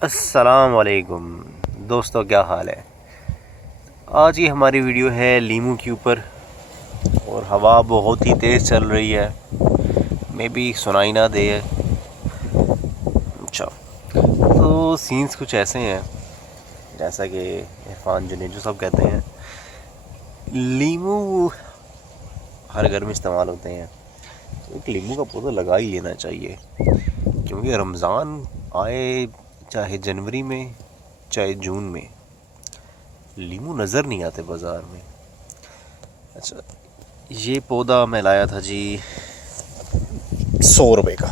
अस्सलाम वालेकुम दोस्तों, क्या हाल है। आज की हमारी वीडियो है लीमू के ऊपर और हवा बहुत ही तेज़ चल रही है, मे बी सुनाई ना दे। अच्छा, तो सीन्स कुछ ऐसे हैं जैसा कि इरफान जुनेजो सब कहते हैं, लीमू हर घर में इस्तेमाल होते हैं, तो एक लीमू का पौधा लगा ही लेना चाहिए, क्योंकि रमज़ान आए चाहे जनवरी में चाहे जून में, लीमू नज़र नहीं आते बाज़ार में। अच्छा, ये पौधा मैं लाया था जी 100 रुपये का,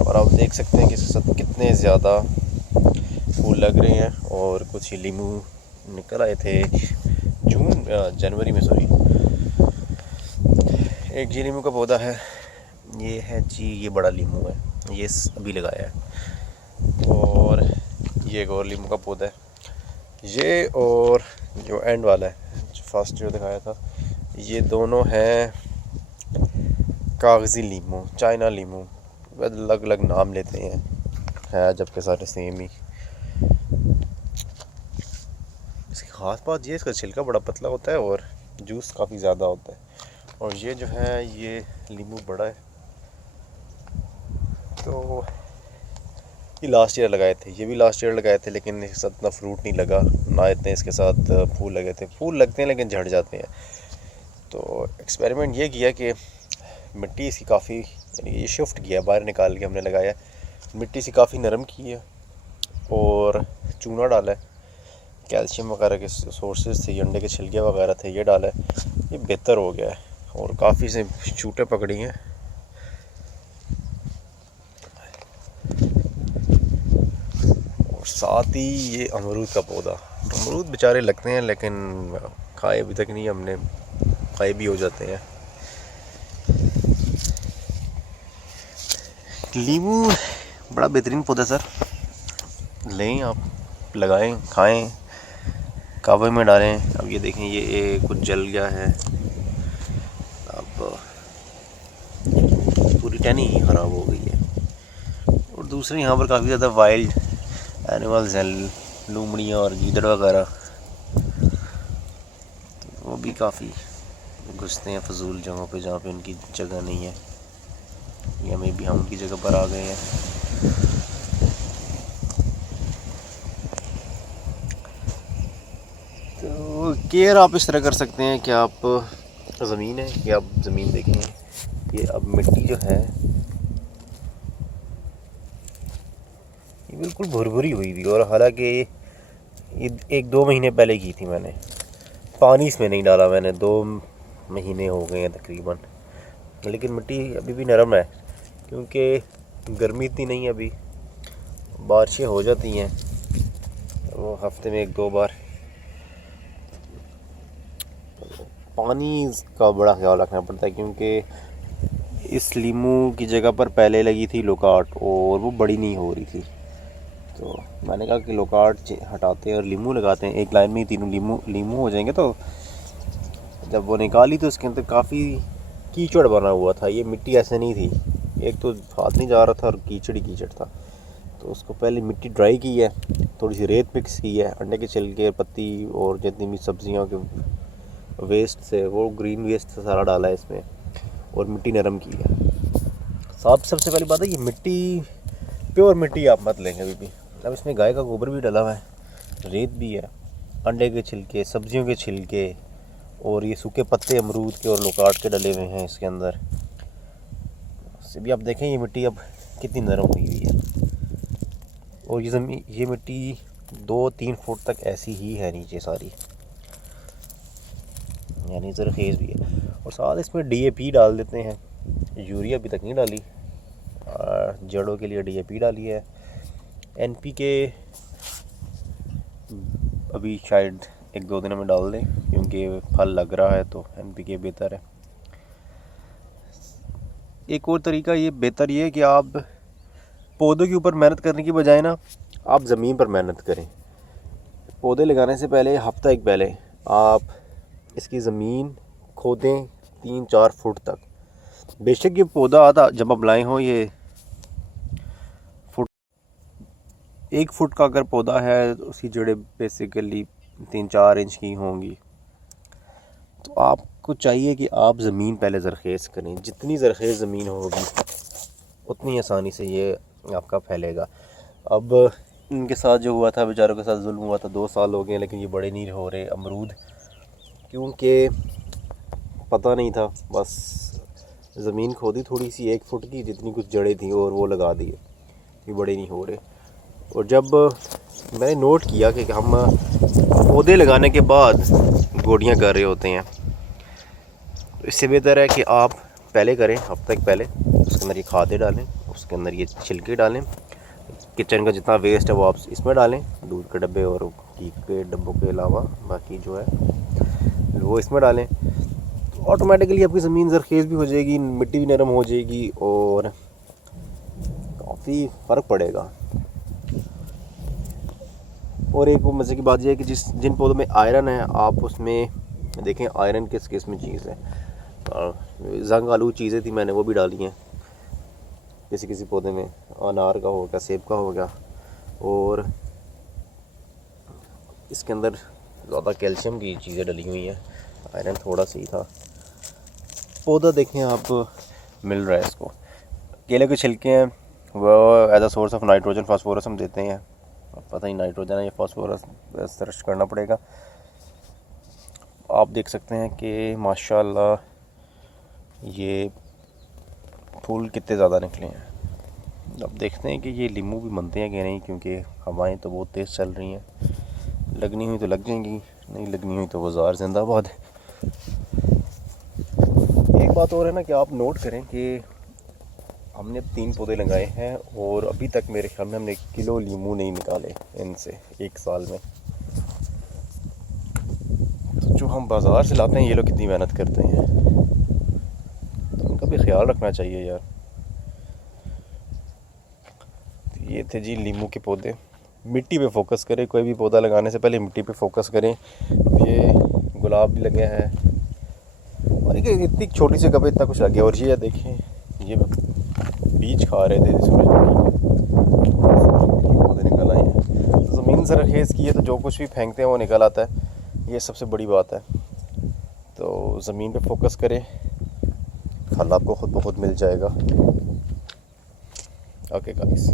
और आप देख सकते हैं कि इसके साथ कितने ज़्यादा फूल लग रहे हैं, और कुछ ही लीमू निकल आए थे जनवरी में, सॉरी। एक जी लीमू का पौधा है, ये है जी, ये बड़ा लीमू है, ये अभी लगाया है। और ये एक और लीमू का पौधा है, ये और जो एंड वाला है, जो फर्स्ट जो दिखाया था, ये दोनों हैं कागज़ी लीमू, चाइना लीमू। अलग अलग नाम लेते हैं, है जबकि सारे सेम ही। इसकी ख़ास बात ये, इसका छिलका बड़ा पतला होता है और जूस काफ़ी ज़्यादा होता है। और ये जो है, ये लीमू बड़ा है, तो ये लास्ट ईयर लगाए थे, ये भी लास्ट ईयर लगाए थे, लेकिन इसके साथ इतना फ्रूट नहीं लगा, ना इतने इसके साथ फूल लगे थे। फूल लगते हैं लेकिन झड़ जाते हैं। तो एक्सपेरिमेंट ये किया कि मिट्टी इसकी काफ़ी, यानी ये शिफ्ट किया, बाहर निकाल के हमने लगाया, मिट्टी इसकी काफ़ी नरम की है और चूना डाला है, कैल्शियम वगैरह के सोर्सेज थे, अंडे के छिलके वगैरह थे, ये डाला है, ये बेहतर हो गया है और काफ़ी से चूटे पकड़ी हैं। और साथ ही ये अमरूद का पौधा, अमरूद बेचारे लगते हैं लेकिन खाए अभी तक नहीं हमने, खाए भी हो जाते हैं। लीमू बड़ा बेहतरीन पौधा सर, लें आप, लगाएं, खाएं, कावे में डालें। अब ये देखें, ये कुछ जल गया है, अब पूरी टहनी ही ख़राब हो गई है। और दूसरे यहाँ पर काफ़ी ज़्यादा वाइल्ड एनिमल्स हैं, लूमड़ियाँ और गीदड़ वगैरह, तो वो भी काफ़ी घुसते हैं फजूल जगहों पे जहाँ पे उनकी जगह नहीं है, या मे भी हम उनकी जगह पर आ गए हैं। तो केयर आप इस तरह कर सकते हैं कि आप, ज़मीन है कि आप ज़मीन देखें, ये अब मिट्टी जो है ये बिल्कुल भुरभुरी हुई थी, और हालांकि ये 1-2 महीने पहले की थी मैंने, पानी इसमें नहीं डाला मैंने, 2 महीने हो गए हैं तकरीबन, लेकिन मिट्टी अभी भी नरम है, क्योंकि गर्मी इतनी नहीं है अभी, बारिशें हो जाती हैं वो हफ्ते में 1-2 बार। पानी का बड़ा ख्याल रखना पड़ता है, क्योंकि इस लीमू की जगह पर पहले लगी थी लोकार्ट और वो बड़ी नहीं हो रही थी, तो मैंने कहा कि लोकार्ट हटाते हैं और लीमू लगाते हैं, एक लाइन में ही 3 लीमू हो जाएंगे। तो जब वो निकाली तो उसके अंदर काफ़ी कीचड़ बना हुआ था, ये मिट्टी ऐसे नहीं थी, एक तो हाथ नहीं जा रहा था और कीचड़ ही कीचड़ था। तो उसको पहले मिट्टी ड्राई की है, थोड़ी सी रेत मिक्स की है, अंडे के छिलके, पत्ती और जितनी भी सब्जियों के वेस्ट से, वो ग्रीन वेस्ट से सारा डाला है इसमें, और मिट्टी नरम की है। सबसे पहली बात है, ये मिट्टी प्योर मिट्टी आप मत लेंगे अभी भी। अब इसमें गाय का गोबर भी डला हुआ है, रेत भी है, अंडे के छिलके, सब्जियों के छिलके, और ये सूखे पत्ते अमरूद के और लोकार्ट के डले हुए हैं इसके अंदर। इससे भी आप देखें ये मिट्टी अब कितनी नरम हुई हुई है, और ये मिट्टी 2-3 फुट तक ऐसी ही है नीचे सारी, यानी ज़रखेज़ भी है। और साथ इसमें DAP डाल देते हैं, यूरिया अभी तक नहीं डाली, जड़ों के लिए DAP डाली है। NPK अभी शायद 1-2 दिन में डाल दें, क्योंकि फल लग रहा है तो NPK बेहतर है। एक और तरीका ये बेहतर ये है कि आप पौधों के ऊपर मेहनत करने की बजाय ना, आप ज़मीन पर मेहनत करें। पौधे लगाने से पहले हफ्ता एक पहले आप इसकी ज़मीन खोदें 3-4 फुट तक। बेशक ये पौधा आता जब आप लाए हो, ये 1 फुट का अगर पौधा है तो उसकी जड़ें बेसिकली 3-4 इंच की होंगी। तो आपको चाहिए कि आप ज़मीन पहले ज़रख़ेज़ करें। जितनी ज़रख़ेज़ ज़मीन होगी उतनी आसानी से ये आपका फैलेगा। अब इनके साथ जो हुआ था, बेचारों के साथ जुल्म हुआ था, 2 साल हो गए लेकिन ये बड़े नहीं हो रहे अमरूद, क्योंकि पता नहीं था। बस ज़मीन खोदी थोड़ी सी 1 फुट की, जितनी कुछ जड़ें थी और वो लगा दिए, ये बड़े नहीं हो रहे। और जब मैंने नोट किया कि हम पौधे लगाने के बाद गोडियाँ कर रहे होते हैं, तो इससे बेहतर है कि आप पहले करें, हफ्ते तक पहले उसके अंदर ये खादें डालें, उसके अंदर ये छिलके डालें, किचन का जितना वेस्ट है वो आप इसमें डालें, दूध के डब्बे और घी के डब्बों के अलावा बाकी जो है वो इसमें डालें। तो ऑटोमेटिकली आपकी ज़मीन ज़रख़ेज़ भी हो जाएगी, मिट्टी भी नरम हो जाएगी और काफ़ी फ़र्क पड़ेगा। और एक वो मज़े की बात यह है कि जिन पौधों में आयरन है, आप उसमें देखें आयरन किस किस में चीज़ है। जंग आलू चीज़ें थी, मैंने वो भी डाली हैं किसी किसी पौधे में, अनार का हो गया, सेब का हो गया। और इसके अंदर ज़्यादा कैल्शियम की चीज़ें डली हुई हैं, आयरन थोड़ा सा ही था। पौधा देखें आप मिल रहा है इसको। केले के छिलके हैं वो as a source of nitrogen phosphorus हम देते हैं। अब पता ही नाइट्रोजन है या फास्फोरस, सर्च करना पड़ेगा। आप देख सकते हैं कि माशाल्लाह ये फूल कितने ज़्यादा निकले हैं। अब देखते हैं कि ये लीमू भी बनते हैं कि नहीं, क्योंकि हवाएं तो बहुत तेज़ चल रही हैं। लगनी हुई तो लग जाएंगी, नहीं लगनी हुई तो बाज़ार जिंदाबाद। एक बात और है ना कि आप नोट करें कि हमने अब 3 पौधे लगाए हैं और अभी तक मेरे ख्याल में हमने 1 किलो लीमू नहीं निकाले इनसे 1 साल में। तो जो हम बाज़ार से लाते हैं ये लोग कितनी मेहनत करते हैं, तो उनका भी ख्याल रखना चाहिए यार। तो ये थे जी लीमू के पौधे। मिट्टी पे फोकस करें, कोई भी पौधा लगाने से पहले मिट्टी पे फोकस करें। अब ये गुलाब भी लगे हैं और ये इतनी छोटी सी कप इतना कुछ लग गया। और ये देखें, ये बीज खा रहे थे सूरजमुखी के, पौधे निकल आए हैं। तो ज़मीन ज़रख़ेज़ की है तो जो कुछ भी फेंकते हैं वो निकल आता है, ये सबसे बड़ी बात है। तो ज़मीन पे फोकस करें, फल आपको खुद ब खुद मिल जाएगा। Okay guys.